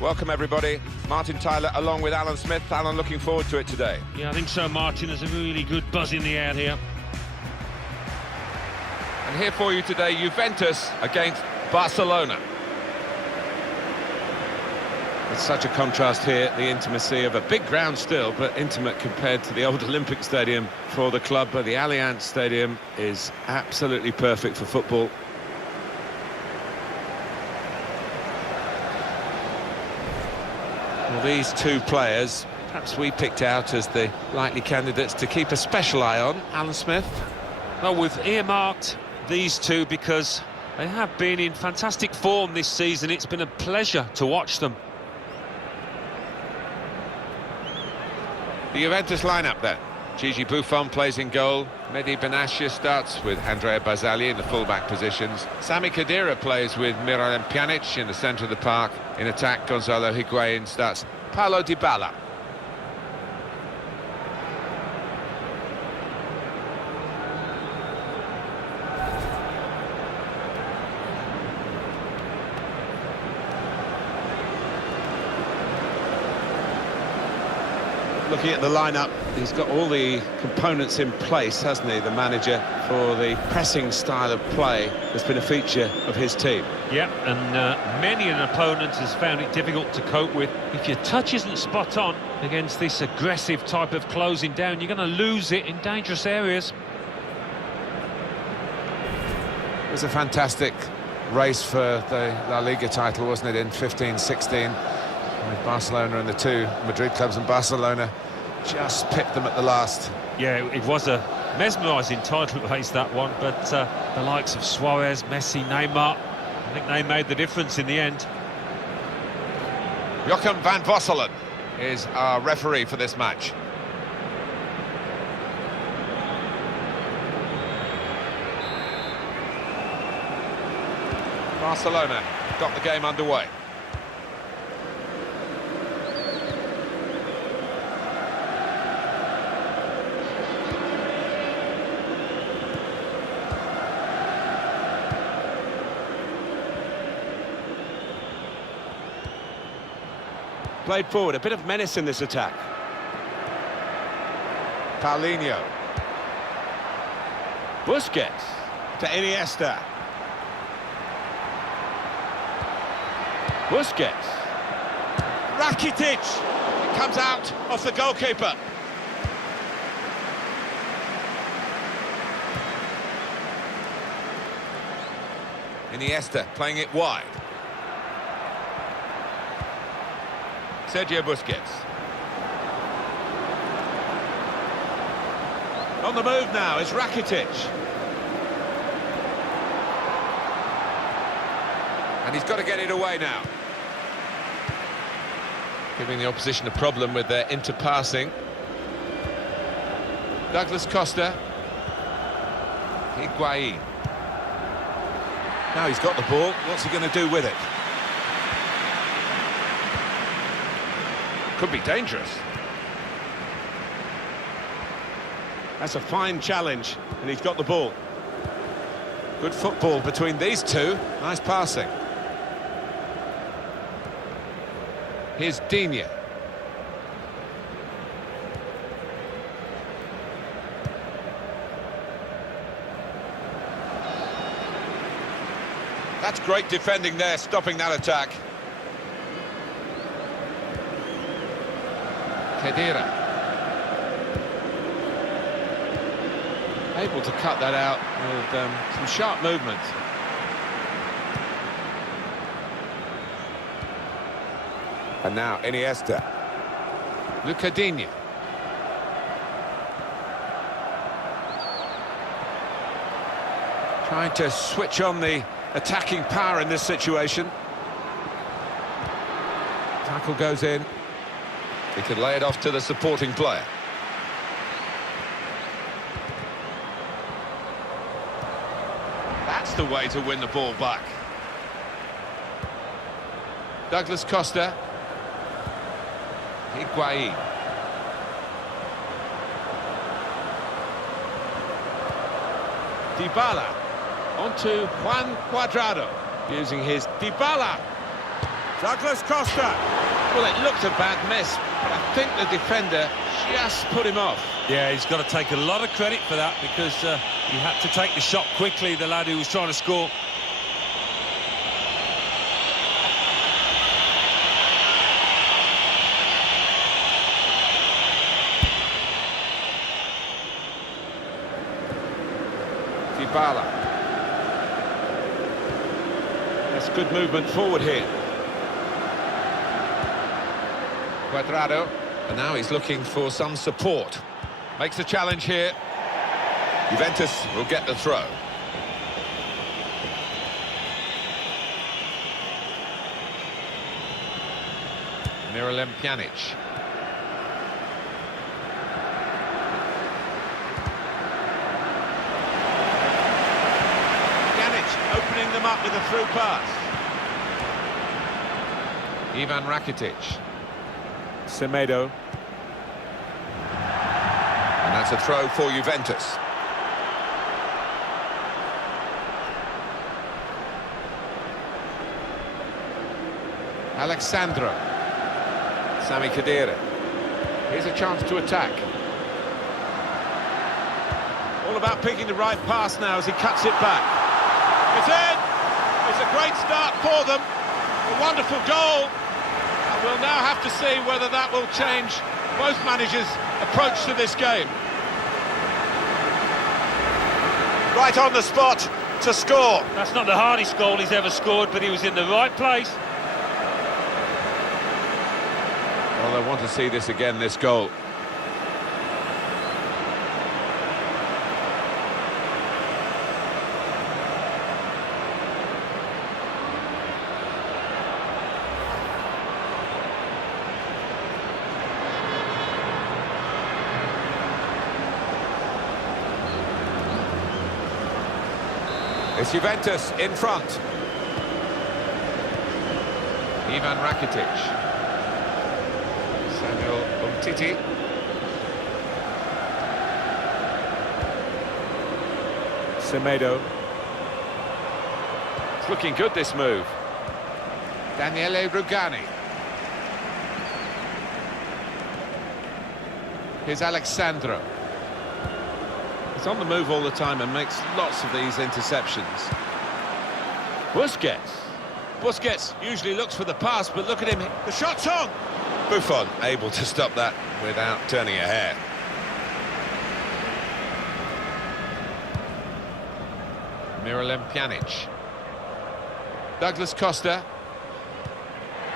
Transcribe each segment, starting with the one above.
Welcome everybody. Martin Tyler along with Alan Smith. Alan, looking forward to it today. Yeah, I think so, Martin. There's a really good buzz in the air here. And here for you today, Juventus against Barcelona. It's such a contrast here, the intimacy of a big ground still, but intimate compared to the old Olympic Stadium for the club. But the Allianz Stadium is absolutely perfect for football. Well, these two players, perhaps we picked out as the likely candidates to keep a special eye on. Alan Smith? Well, we've earmarked these two because they have been in fantastic form this season. It's been a pleasure to watch them. The Juventus lineup then. Gigi Buffon plays in goal. Mehdi Benatia starts with Andrea Barzagli in the full-back positions. Sami Khedira plays with Miralem Pjanic in the centre of the park. In attack, Gonzalo Higuain starts Paulo Dybala. Looking at the lineup, he's got all the components in place, hasn't he, the manager, for the pressing style of play that's been a feature of his team. Yeah, and many an opponent has found it difficult to cope with. If your touch isn't spot on against this aggressive type of closing down, you're going to lose it in dangerous areas. It was a fantastic race for the La Liga title, wasn't it, in 15-16? With Barcelona and the two Madrid clubs, and Barcelona just pipped them at the last. Yeah, it was a mesmerising title race, that one, but the likes of Suarez, Messi, Neymar, I think they made the difference in the end. Joachim van Bosselen is our referee for this match. Barcelona got the game underway. Played forward, a bit of menace in this attack. Paulinho. Busquets to Iniesta. Busquets. Rakitic! It comes out off the goalkeeper. Iniesta playing it wide. Sergio Busquets. On the move now is Rakitic. And he's got to get it away now. Giving the opposition a problem with their interpassing. Douglas Costa. Higuain. Now he's got the ball, what's he going to do with it? Could be dangerous. That's a fine challenge, and he's got the ball. Good football between these two. Nice passing. Here's Digne. That's great defending there, stopping that attack. Khedira. Able to cut that out with some sharp movement. And now Iniesta. Luca Digne. Trying to switch on the attacking power in this situation. Tackle goes in. He could lay it off to the supporting player. That's the way to win the ball back. Douglas Costa. Higuain. Dybala. Onto Juan Cuadrado. Using his Dybala. Douglas Costa. Well, it looked a bad miss, but I think the defender just put him off. Yeah, he's got to take a lot of credit for that because he had to take the shot quickly, the lad who was trying to score. Dybala. That's good movement forward here. Cuadrado, and now he's looking for some support. Makes a challenge here. Juventus will get the throw. Miralem Pjanic. Pjanic opening them up with a through pass. Ivan Rakitic. Semedo. And that's a throw for Juventus. Alexandro. Sami Khedira. Here's a chance to attack. All about picking the right pass now as he cuts it back. It's in! It's a great start for them. A wonderful goal. And we'll now have to see whether that will change both managers' approach to this game. Right on the spot to score. That's not the hardest goal he's ever scored, but he was in the right place. Well, I want to see this again, this goal. It's Juventus in front. Ivan Rakitic. Samuel Umtiti. Semedo. It's looking good, this move. Daniele Rugani. Here's Alexandro. He's on the move all the time and makes lots of these interceptions. Busquets. Busquets usually looks for the pass, but look at him. The shot's on! Buffon able to stop that without turning a hair. Miralem Pjanic. Douglas Costa.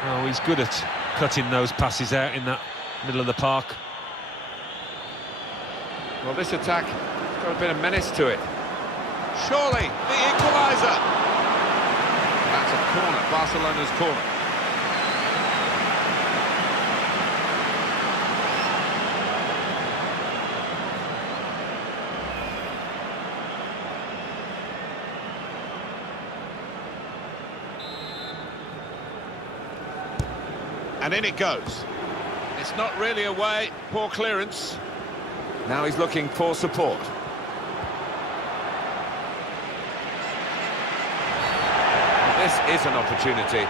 Oh, he's good at cutting those passes out in that middle of the park. Well, this attack got a bit of menace to it. Surely, the equaliser. That's a corner, Barcelona's corner. And in it goes. It's not really away, poor clearance. Now he's looking for support. This is an opportunity.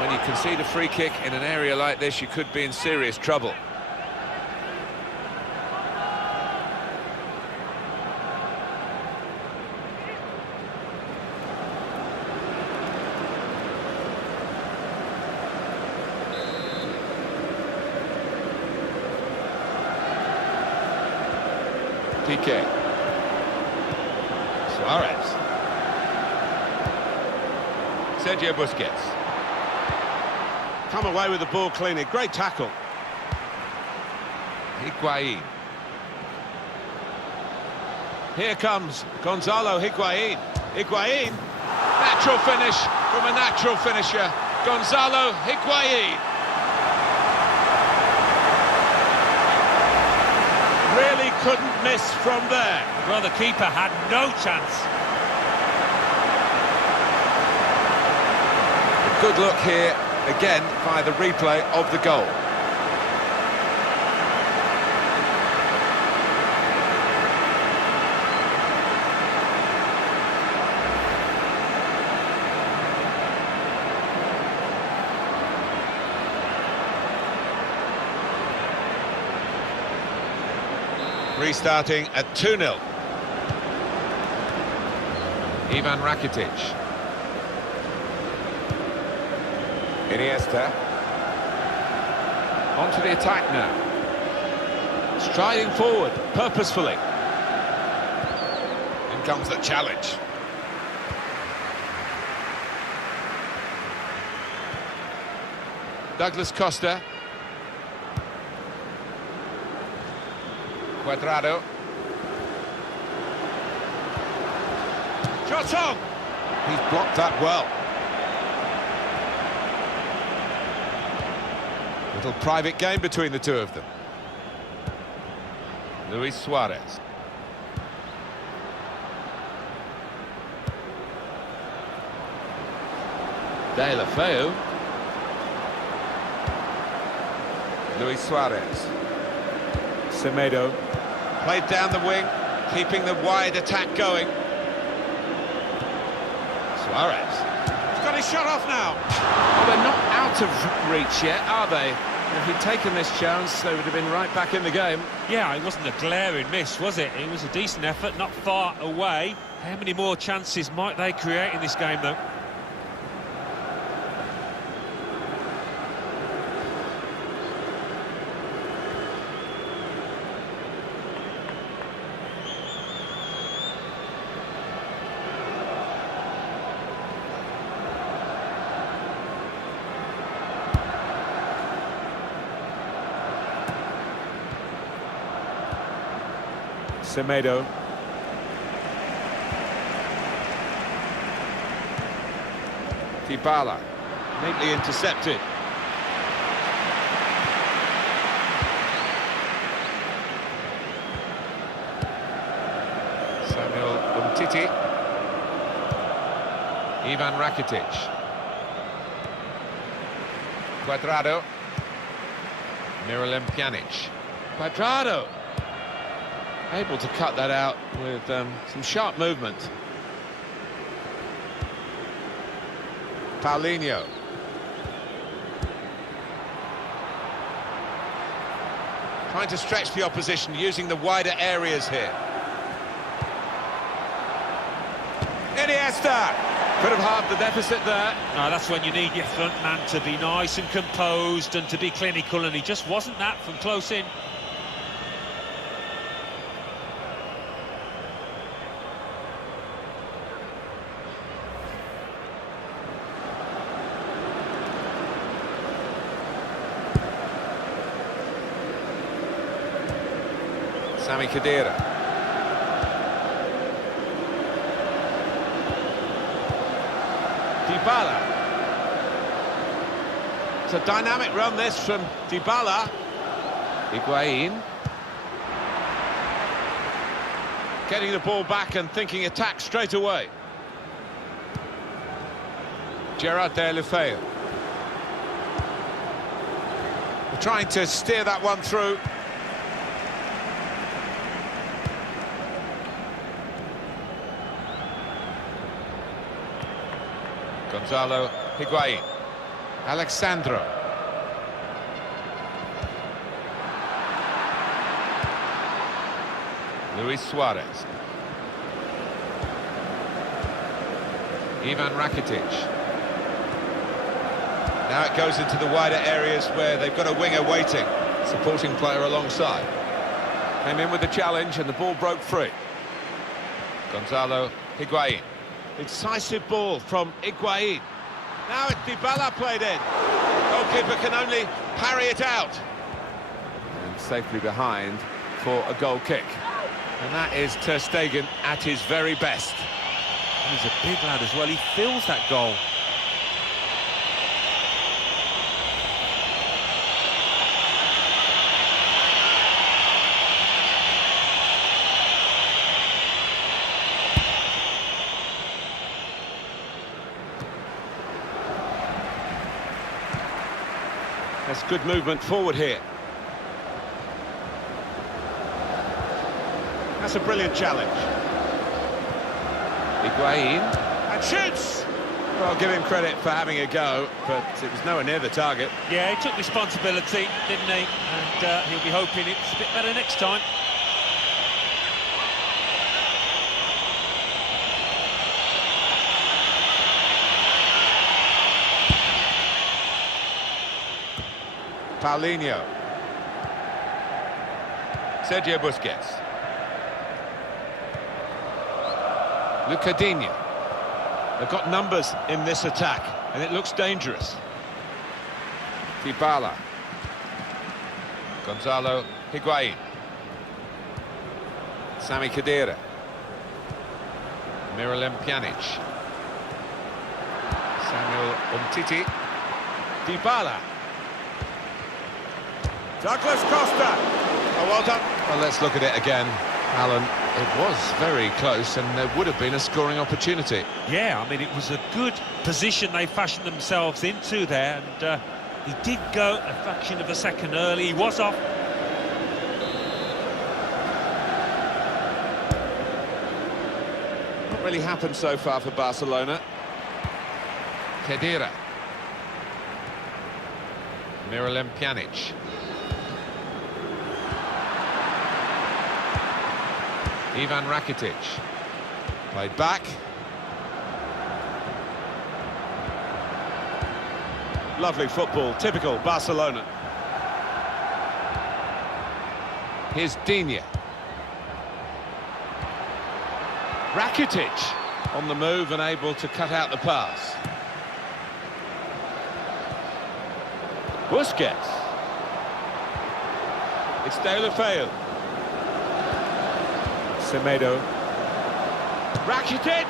When you concede a free kick in an area like this, you could be in serious trouble. Piqué. Suarez. Sergio Busquets. Come away with the ball cleanly. Great tackle. Higuain. Here comes Gonzalo Higuain. Higuain. Natural finish from a natural finisher. Gonzalo Higuain. Really couldn't miss from there. Well, the keeper had no chance. A good look here, again, by the replay of the goal. Restarting at 2-0. Ivan Rakitic. Iniesta. On to the attack now. Striding forward, purposefully. In comes the challenge. Douglas Costa. Cuadrado. Shot on! He's blocked that well. Little private game between the two of them. Luis Suarez. De La Feu. Luis Suarez. Semedo. Played down the wing, keeping the wide attack going. Suarez. He's got his shot off now. Well, they're not out of reach yet, are they? If he'd taken this chance, they would have been right back in the game. Yeah, it wasn't a glaring miss, was it? It was a decent effort, not far away. How many more chances might they create in this game, though? Semedo. Dybala. Neatly intercepted. Samuel Umtiti. Ivan Rakitic. Cuadrado. Miralem Pjanic. Cuadrado. Able to cut that out with some sharp movement. Paulinho. Trying to stretch the opposition, using the wider areas here. Iniesta! Could have halved the deficit there. No, that's when you need your front man to be nice and composed and to be clinical, and he just wasn't that from close in. Sami Khedira. Dybala. It's a dynamic run this from Dybala. Higuain. Getting the ball back and thinking attack straight away. Gerard Deulofeu. Trying to steer that one through. Gonzalo Higuain. Alexandro. Luis Suarez. Ivan Rakitic. Now it goes into the wider areas where they've got a winger waiting, supporting player alongside. Came in with the challenge and the ball broke free. Gonzalo Higuain. Incisive ball from Higuain. Now it's Dybala played in. Goalkeeper can only parry it out. And safely behind for a goal kick. And that is Ter Stegen at his very best. He's a big lad as well, he feels that goal. That's good movement forward here. That's a brilliant challenge. Higuain. And shoots! Well, I'll give him credit for having a go, but it was nowhere near the target. Yeah, he took responsibility, didn't he? And he'll be hoping it's a bit better next time. Paulinho. Sergio Busquets. Lucadinho. They've got numbers in this attack, and it looks dangerous. Dybala. Gonzalo Higuain. Sami Khedira. Miralem Pjanic. Samuel Umtiti. Dybala. Douglas Costa. Oh, well done. Well, let's look at it again, Alan. It was very close, and there would have been a scoring opportunity. Yeah, I mean, it was a good position they fashioned themselves into there, and he did go a fraction of a second early. He was off. Not really happened so far for Barcelona. Khedira. Miralem Pjanic. Ivan Rakitic. Played back. Lovely football, typical Barcelona. Here's Digne. Rakitic on the move and able to cut out the pass. Busquets. It's De La Feu. Semedo. Rakitic.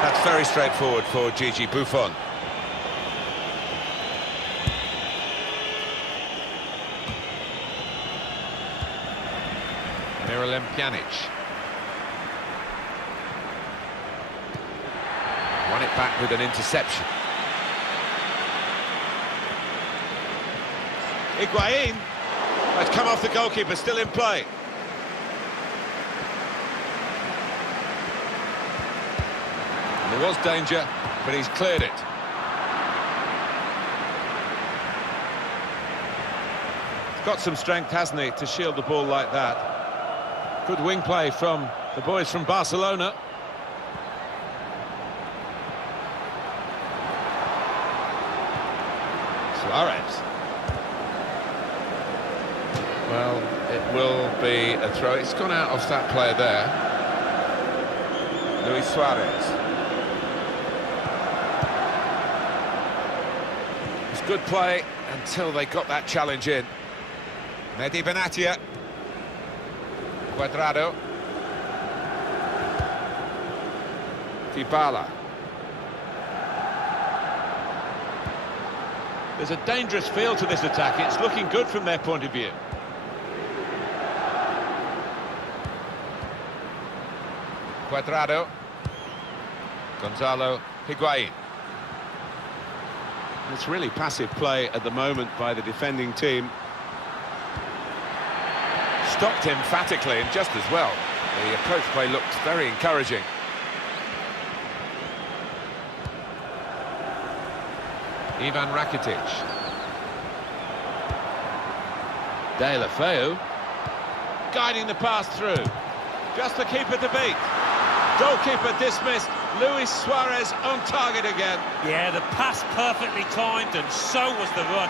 That's very straightforward for Gigi Buffon. Miralem Pjanic. Won it back with an interception. Higuain. It's come off the goalkeeper, still in play. There was danger, but he's cleared it. He's got some strength, hasn't he, to shield the ball like that. Good wing play from the boys from Barcelona. Suarez. Well, it will be a throw. It's gone out off that player there. Luis Suarez. It's good play until they got that challenge in. Mehdi Benatia. Cuadrado. Dybala. There's a dangerous feel to this attack. It's looking good from their point of view. Cuadrado. Gonzalo Higuain. It's really passive play at the moment by the defending team. Stopped emphatically and just as well. The approach play looked very encouraging. Ivan Rakitic. De La Feu. Guiding the pass through. Just the keeper to beat. Goalkeeper dismissed. Luis Suarez on target again. Yeah, the pass perfectly timed, and so was the run.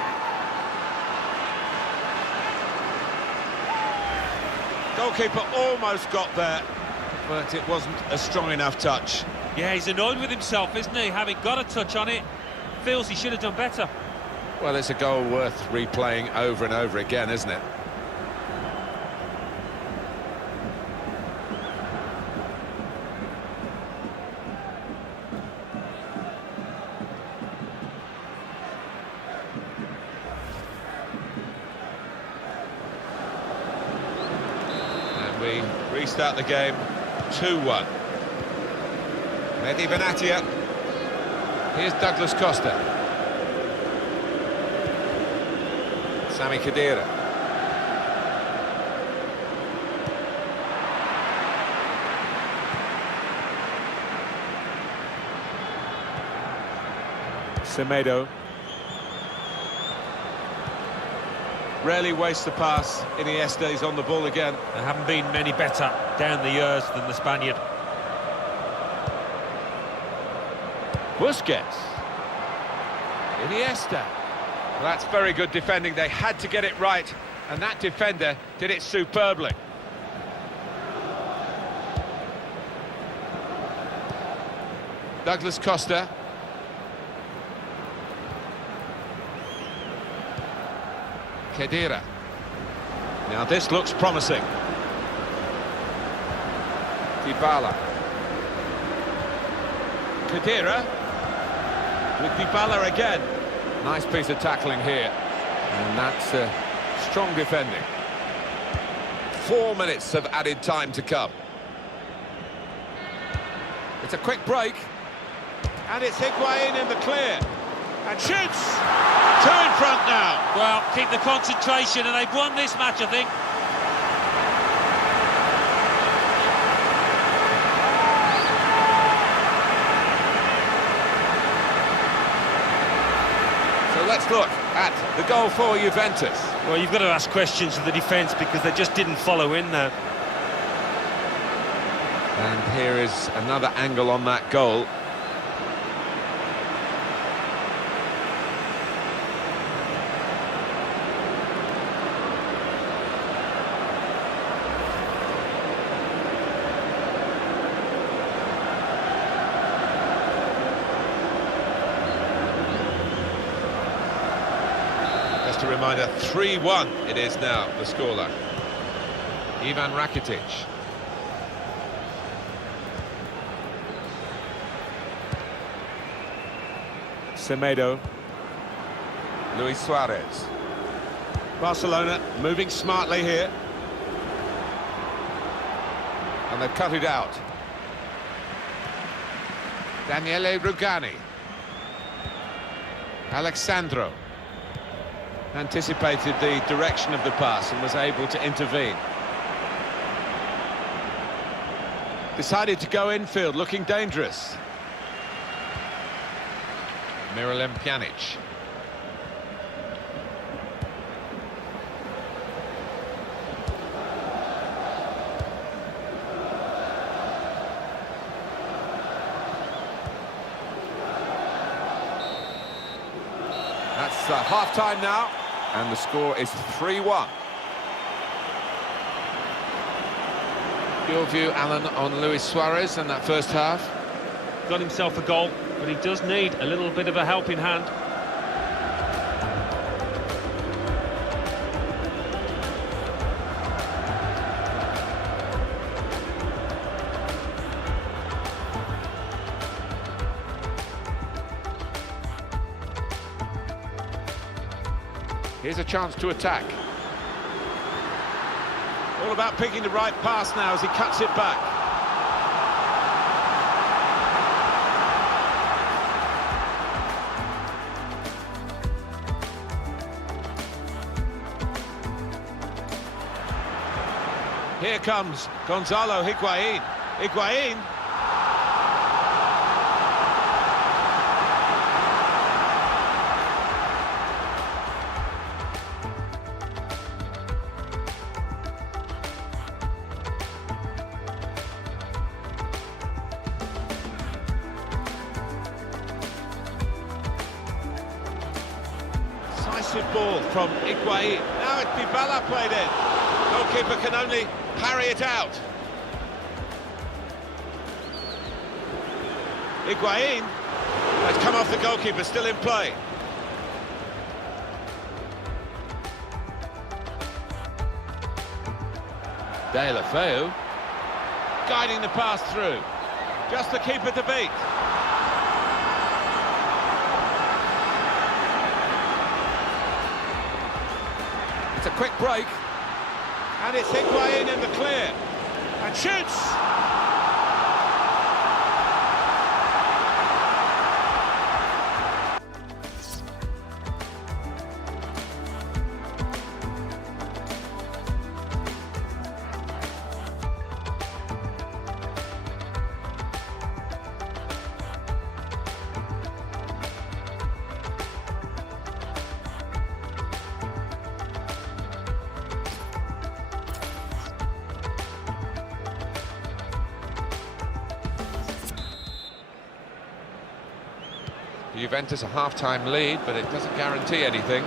Goalkeeper almost got there, but it wasn't a strong enough touch. Yeah, he's annoyed with himself, isn't he? Having got a touch on it, feels he should have done better. Well, it's a goal worth replaying over and over again, isn't it? We restart the game 2-1. Mehdi Benatia. Here's Douglas Costa. Sami Khedira. Semedo. Rarely wastes the pass. Iniesta is on the ball again. There haven't been many better down the years than the Spaniard. Busquets. Iniesta. Well, that's very good defending. They had to get it right, and that defender did it superbly. Douglas Costa. Khedira. Now this looks promising. Dybala. Khedira. With Dybala again. Nice piece of tackling here. And that's strong defending. 4 minutes of added time to come. It's a quick break. And it's Higuain in the clear. And shoots! Two in front now. Well, keep the concentration, and they've won this match, I think. So let's look at the goal for Juventus. Well, you've got to ask questions of the defence because they just didn't follow in there. And here is another angle on that goal. Just a reminder, 3-1 it is now, the scoreline. Ivan Rakitic. Semedo. Luis Suarez. Barcelona moving smartly here. And they've cut it out. Daniele Rugani. Alexandro. Anticipated the direction of the pass and was able to intervene. Decided to go infield, looking dangerous. Miralem Pjanic. That's half-time now, and the score is 3-1. Your view, Alan, on Luis Suarez in that first half? Got himself a goal, but he does need a little bit of a helping hand. Here's a chance to attack. All about picking the right pass now as he cuts it back. Here comes Gonzalo Higuain. Higuain. Decisive ball from Higuain. Now it's Dybala played in. Goalkeeper can only parry it out. Higuain has come off the goalkeeper, still in play. De La Feu guiding the pass through. Just the keeper to beat. It's a quick break. And it's Higuain in the clear. And shoots! Juventus a half-time lead, but it doesn't guarantee anything.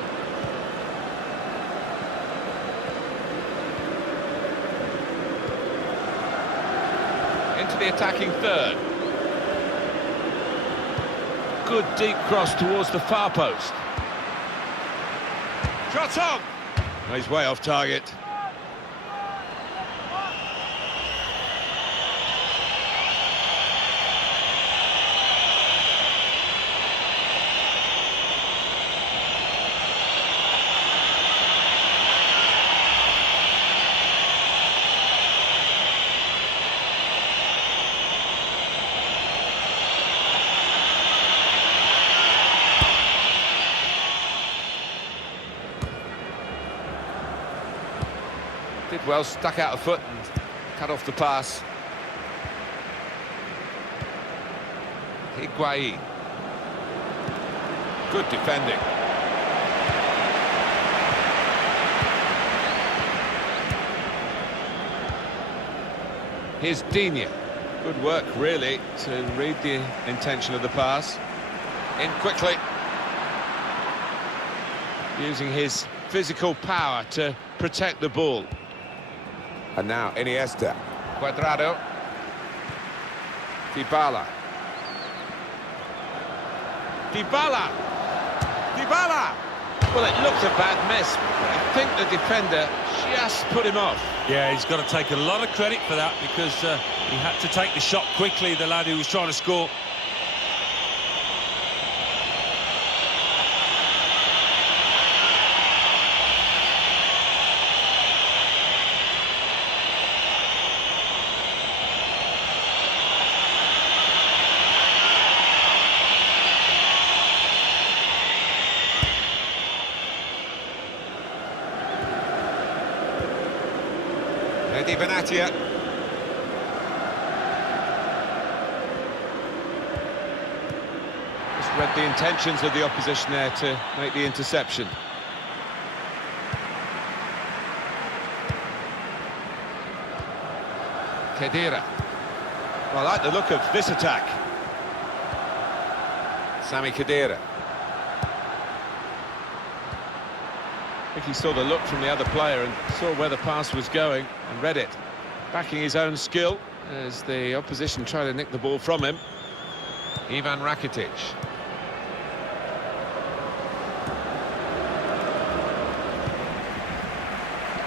Into the attacking third. Good deep cross towards the far post. Shot on! He's way off target. Did well, stuck out a foot and cut off the pass. Higuain. Good defending. Here's Digne. Good work, really, to read the intention of the pass. In quickly. Using his physical power to protect the ball. And now Iniesta. Cuadrado. Dybala. Dybala! Dybala! Well, it looked a bad miss, but I think the defender just put him off. Yeah, he's got to take a lot of credit for that because he had to take the shot quickly, the lad who was trying to score. Eddie Benatia. Just read the intentions of the opposition there to make the interception. Khedira. Well, I like the look of this attack. Sami Khedira. I think he saw the look from the other player and saw where the pass was going and read it. Backing his own skill as the opposition tried to nick the ball from him. Ivan Rakitic.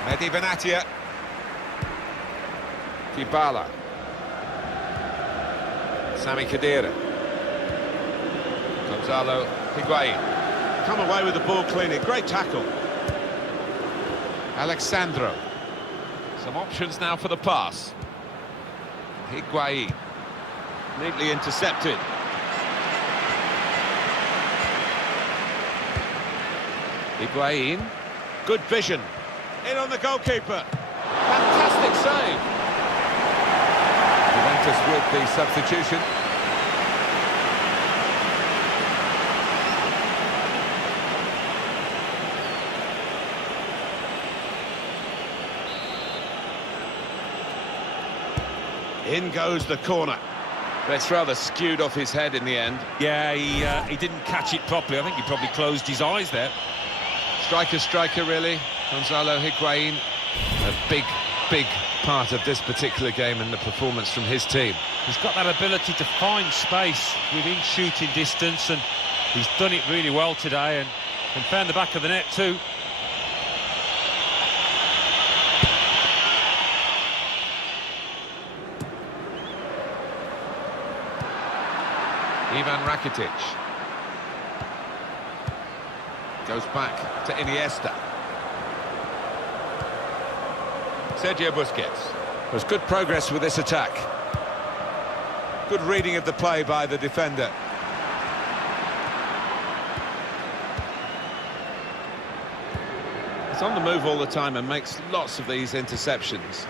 Eddie Benatia. Dybala. Sami Khedira. Gonzalo Higuain. Come away with the ball cleanly. Great tackle. Alexandro. Some options now for the pass. Higuain. Neatly intercepted. Higuain. Good vision. In on the goalkeeper. Fantastic save. Juventus with the substitution. In goes the corner. But it's rather skewed off his head in the end. Yeah, he didn't catch it properly. I think he probably closed his eyes there. Striker, really. Gonzalo Higuain. A big part of this particular game and the performance from his team. He's got that ability to find space within shooting distance, and he's done it really well today and found the back of the net too. Ivan Rakitic. Goes back to Iniesta. Sergio Busquets. There's good progress with this attack. Good reading of the play by the defender. He's on the move all the time and makes lots of these interceptions.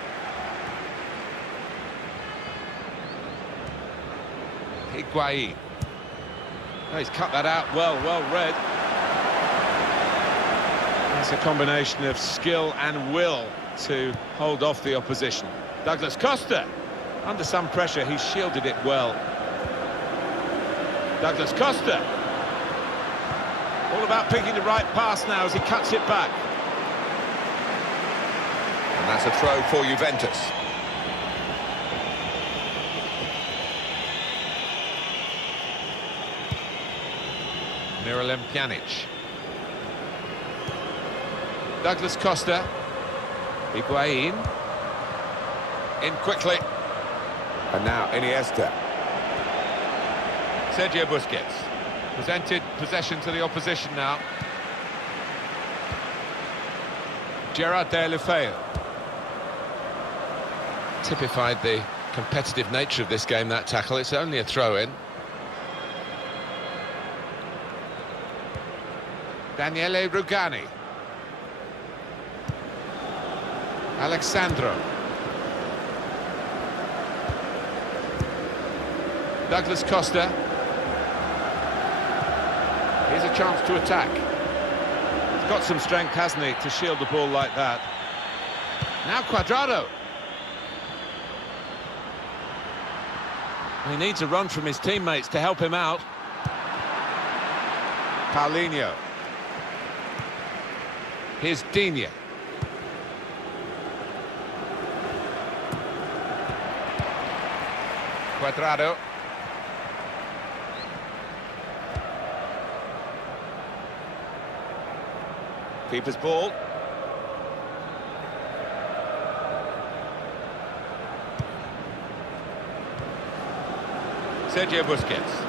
Higuain. Oh, he's cut that out well read. It's a combination of skill and will to hold off the opposition. Douglas Costa, under some pressure, he shielded it well. Douglas Costa, All about picking the right pass now as he cuts it back. And that's a throw for Juventus. Miralem Pjanic. Douglas Costa. Higuain. In quickly. And now Iniesta. Sergio Busquets. Presented possession to the opposition now. Gerard Deulofeu. Typified the competitive nature of this game, that tackle. It's only a throw-in. Daniele Rugani. Alexandro. Douglas Costa. Here's a chance to attack. He's got some strength, hasn't he, to shield the ball like that. Now Cuadrado. He needs a run from his teammates to help him out. Paulinho. Here's Digne. Cuadrado. Keeper's ball. Sergio Busquets.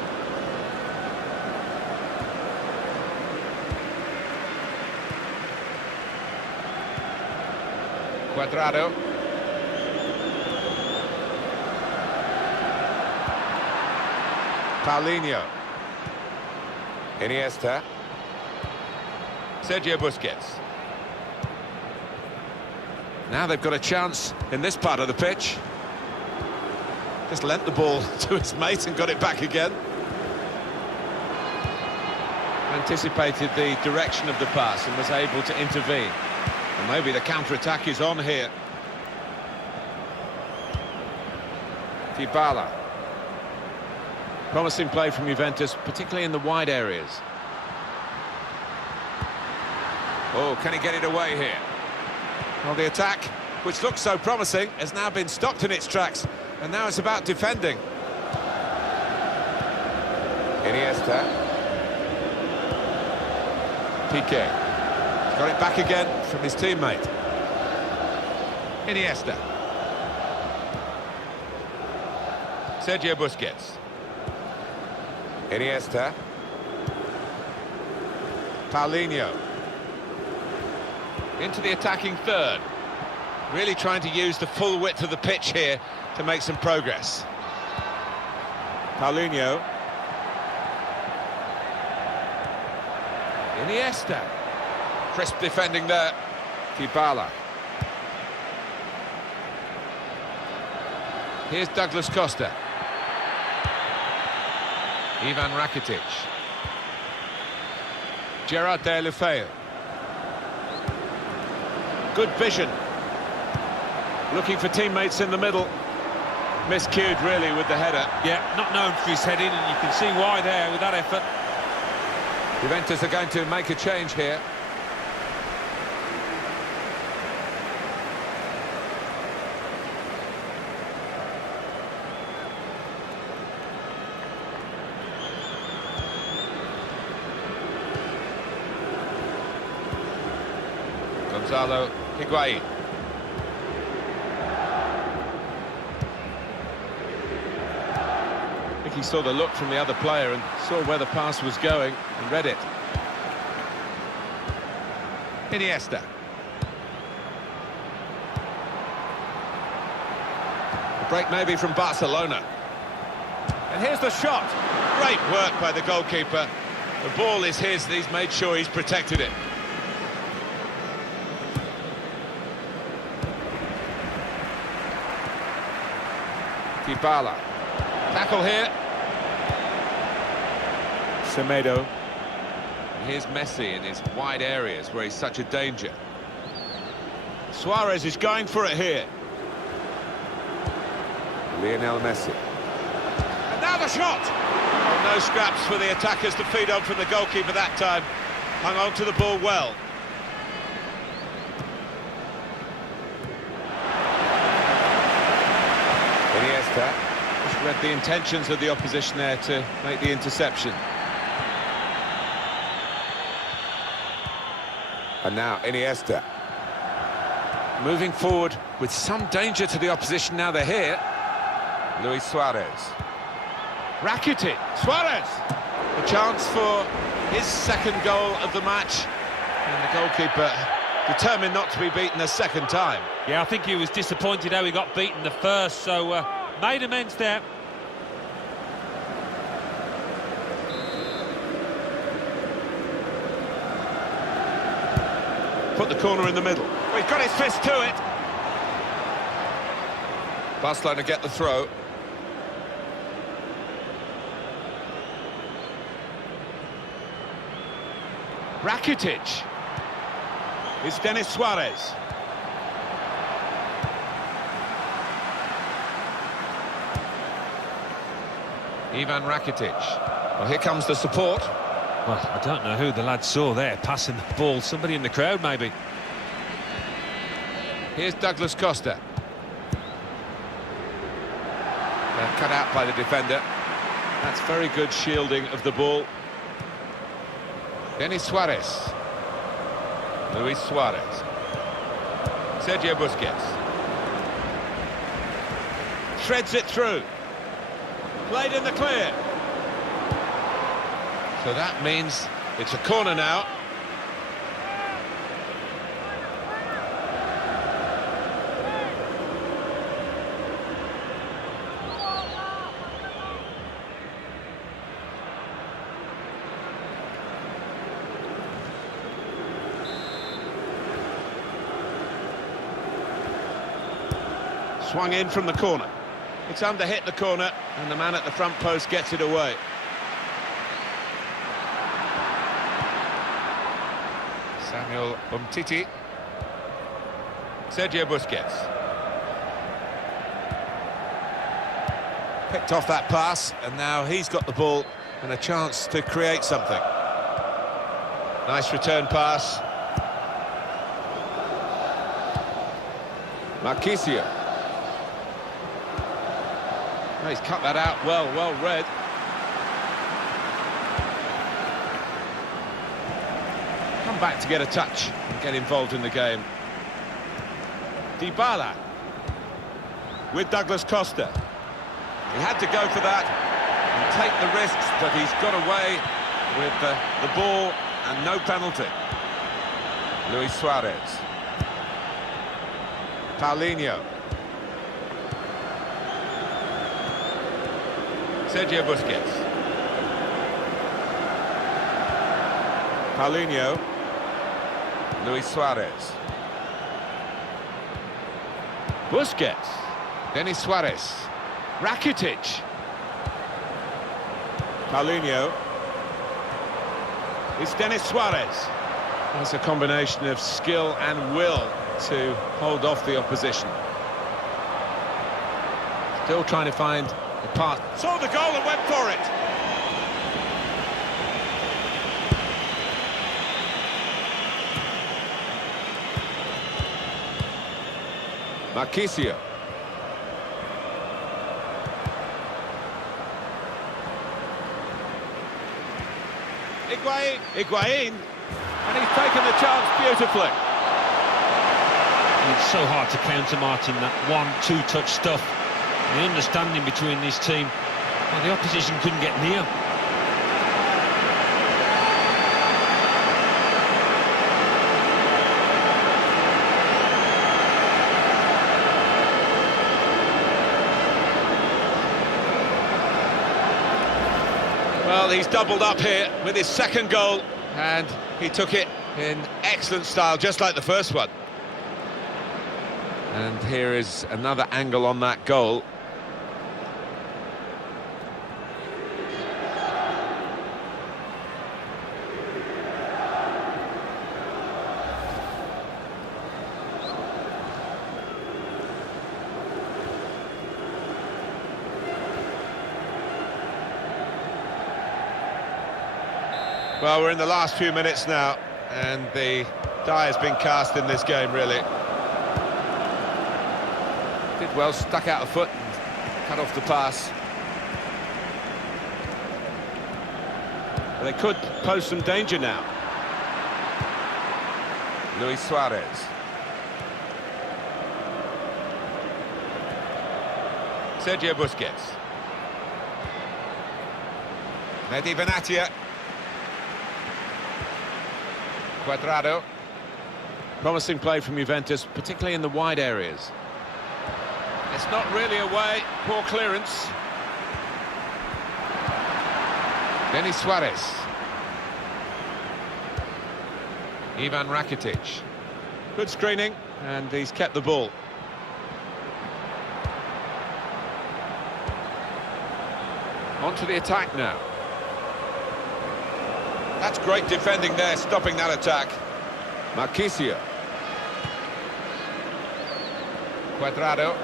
Cuadrado. Paulinho. Iniesta. Sergio Busquets. Now they've got a chance in this part of the pitch. Just lent the ball to his mate and got it back again. Anticipated the direction of the pass and was able to intervene. And maybe the counter-attack is on here. Dybala. Promising play from Juventus, particularly in the wide areas. Oh, can he get it away here? Well, the attack, which looks so promising, has now been stopped in its tracks. And now it's about defending. Iniesta. Piqué. Got it back again from his teammate. Iniesta. Sergio Busquets. Iniesta. Paulinho. Into the attacking third. Really trying to use the full width of the pitch here to make some progress. Paulinho. Iniesta. Crisp defending there. Dybala. Here's Douglas Costa. Ivan Rakitic. Gerard Deulofeu. Good vision. Looking for teammates in the middle. Miscued, really, with the header. Yeah, not known for his heading, and you can see why there with that effort. Juventus are going to make a change here. Gonzalo Higuain. I think he saw the look from the other player and saw where the pass was going and read it. Iniesta. A break maybe from Barcelona. And here's the shot. Great work by the goalkeeper. The ball is his, and he's made sure he's protected it. Dybala. Tackle here. Semedo. Here's Messi in his wide areas where he's such a danger. Suarez is going for it here. Lionel Messi. And now the shot! Oh, no scraps for the attackers to feed on from the goalkeeper that time. Hung on to the ball well. Iniesta. Just read the intentions of the opposition there to make the interception. And now Iniesta. Moving forward with some danger to the opposition now they're here. Luis Suarez. Rakitic, Suarez! A chance for his second goal of the match. And the goalkeeper determined not to be beaten a second time. Yeah, I think he was disappointed how he got beaten the first, so made amends there. Put the corner in the middle. Well, he's got his fist to it. Barcelona get the throw. Rakitic. It's Denis Suarez. Ivan Rakitic. Well, here comes the support. Well, I don't know who the lad saw there, passing the ball. Somebody in the crowd, maybe. Here's Douglas Costa. They're cut out by the defender. That's very good shielding of the ball. Denis Suarez. Luis Suarez. Sergio Busquets. Threads it through. Played in the clear. So that means it's a corner now. Swung in from the corner. It's under hit the corner, and the man at the front post gets it away. Samuel Umtiti. Sergio Busquets. Picked off that pass, and now he's got the ball and a chance to create something. Nice return pass. Marquisio. Oh, he's cut that out well read. Come back to get a touch and get involved in the game. Dybala with Douglas Costa. He had to go for that and take the risks, but he's got away with the ball and no penalty. Luis Suarez. Paulinho. Sergio Busquets. Paulinho. Luis Suarez. Busquets. Denis Suarez. Rakitic. Paulinho. It's Denis Suarez. That's a combination of skill and will to hold off the opposition. Still trying to find the path. Saw the goal and went for it. Marquisio. Higuain, and he's taken the chance beautifully. It's so hard to counter, Martin, that 1-2 touch stuff. The understanding between this team, well, the opposition couldn't get near. Well, he's doubled up here with his second goal, and he took it in excellent style, just like the first one. And here is another angle on that goal. Well, we're in the last few minutes now, and the die has been cast in this game, really. Did well, stuck out a foot and cut off the pass. But they could pose some danger now. Luis Suarez. Sergio Busquets. Mehdi Benatia. Cuadrado. Promising play from Juventus, particularly in the wide areas. It's not really away, poor clearance. Denis Suarez. Ivan Rakitic. Good screening, and he's kept the ball. On to the attack now. That's great defending there, stopping that attack. Marquisio. Cuadrado.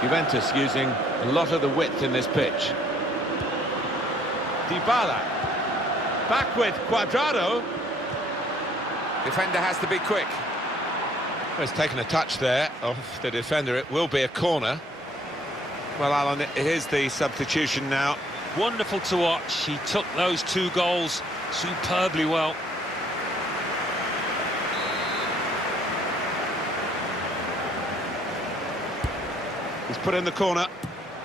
Juventus using a lot of the width in this pitch. Dybala. Back with Cuadrado. Defender has to be quick. Well, he's taken a touch there off the defender. It will be a corner. Well, Alan, here's the substitution now. Wonderful to watch. He took those 2 goals superbly well. He's put in the corner.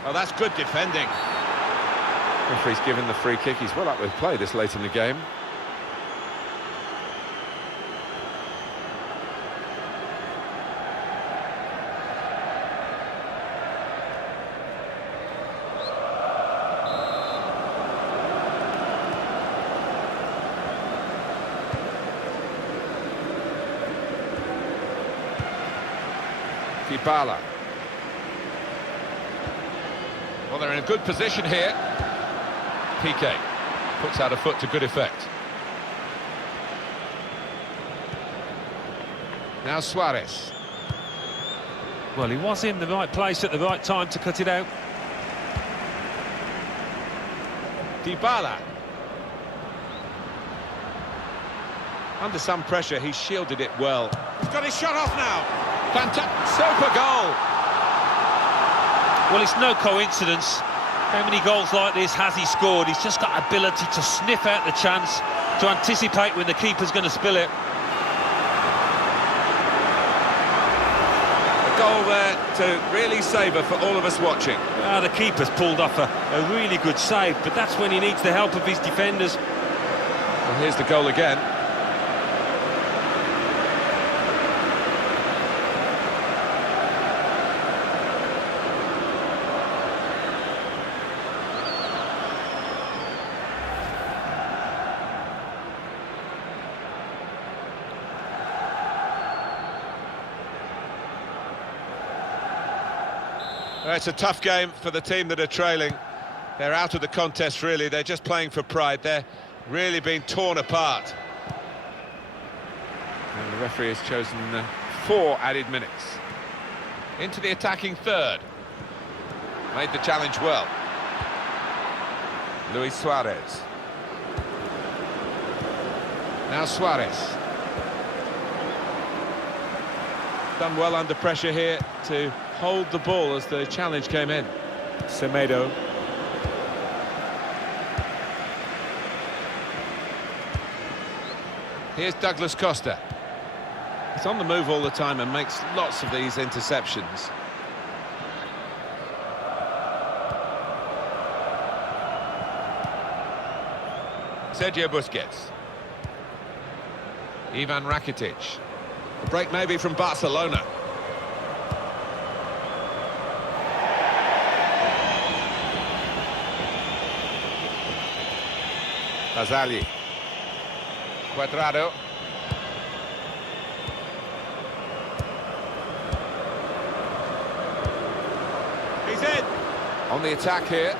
Oh, that's good defending. Referee's given the free kick. He's well up with play this late in the game. Dybala. Well, they're in a good position here. Piqué puts out a foot to good effect. Now Suarez. Well, he was in the right place at the right time to cut it out. Dybala. Under some pressure, he shielded it well. He's got his shot off now. Fantastic, super goal. Well, it's no coincidence. How many goals like this has he scored? He's just got ability to sniff out the chance, to anticipate when the keeper's going to spill it. A goal there to really savour for all of us watching. The keeper's pulled off a really good save, but that's when he needs the help of his defenders. Well, here's the goal again. Well, it's a tough game for the team that are trailing. They're out of the contest, really. They're just playing for pride. They're really being torn apart. And the referee has chosen 4 added minutes. Into the attacking third. Made the challenge well. Luis Suarez. Now Suarez. Done well under pressure here to hold the ball as the challenge came in. Semedo. Here's Douglas Costa. He's on the move all the time and makes lots of these interceptions. Sergio Busquets. Ivan Rakitic. A break maybe from Barcelona. Basel. Cuadrado. He's in. On the attack here.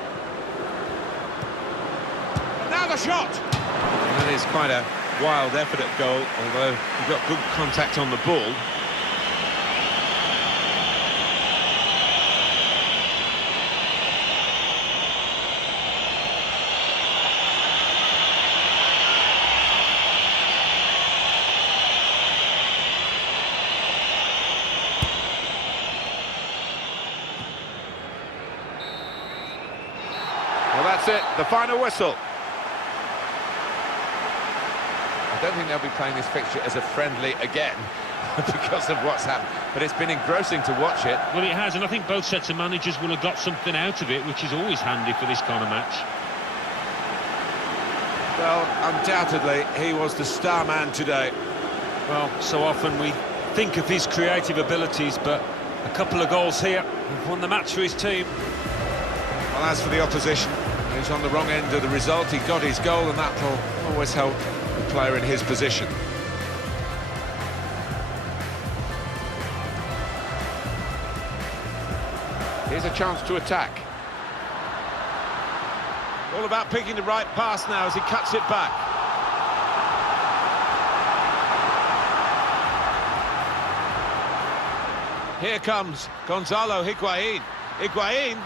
And now the shot. That is quite a wild effort at goal, although he got good contact on the ball. The final whistle. I don't think they'll be playing this fixture as a friendly again because of what's happened, but it's been engrossing to watch it. Well, it has, and I think both sets of managers will have got something out of it, which is always handy for this kind of match. Well, undoubtedly, he was the star man today. Well, so often we think of his creative abilities, but a couple of goals here have won the match for his team. Well, as for the opposition, he's on the wrong end of the result. He got his goal, and that will always help the player in his position. Here's a chance to attack. All about picking the right pass now as he cuts it back. Here comes Gonzalo Higuain. Higuain.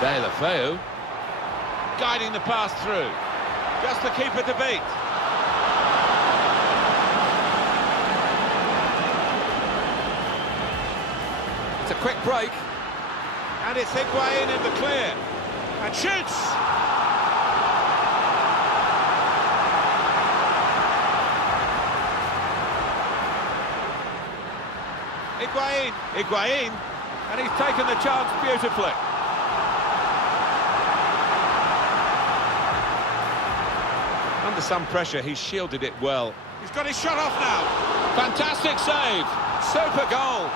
Deulofeu. Guiding the pass through. Just the keeper to beat. It's a quick break. And it's Higuain in the clear. And shoots! Higuain, and he's taken the chance beautifully. Under some pressure, he shielded it well. He's got his shot off now. Fantastic save. Super goal.